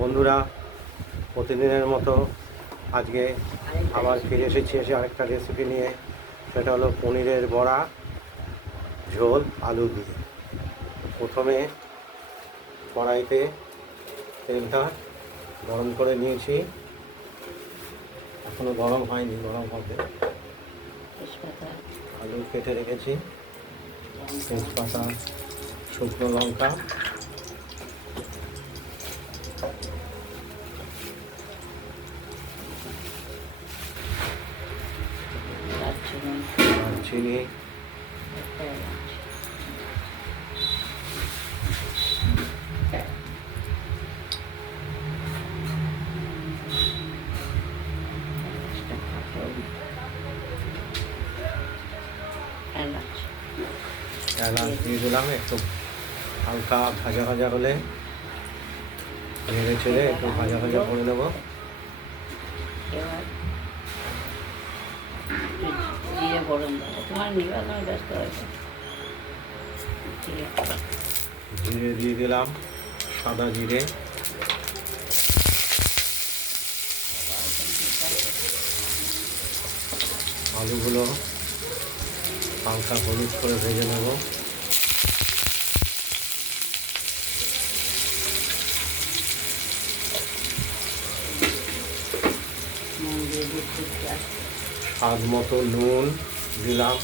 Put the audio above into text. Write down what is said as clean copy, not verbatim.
বন্ধুরা, প্রতিদিনের মতো আজকে আবার ফিরে এসেছি আরেকটা রেসিপি নিয়ে। সেটা হলো পনিরের বড়া ঝোল আলু দিয়ে। প্রথমে কড়াইতে তেলটা গরম করে নিয়েছি, এখনও গরম হয়নি, গরম হবে। আলু কেটে রেখেছি, তেজপাতা, শুকনো লঙ্কা, দারচিনি, এলাচ দিয়ে দিলাম। একটু হালকা ভাজা ভাজা হলে নেড়ে ছেড়ে একটু ভাজা ভাজা করে নেব। জিরে দিয়ে দিলাম, সাদা জিরে, আলুগুলো হালকা হলুদ করে ভেজে নেব। স্বাদ মতো নুন দিলাম।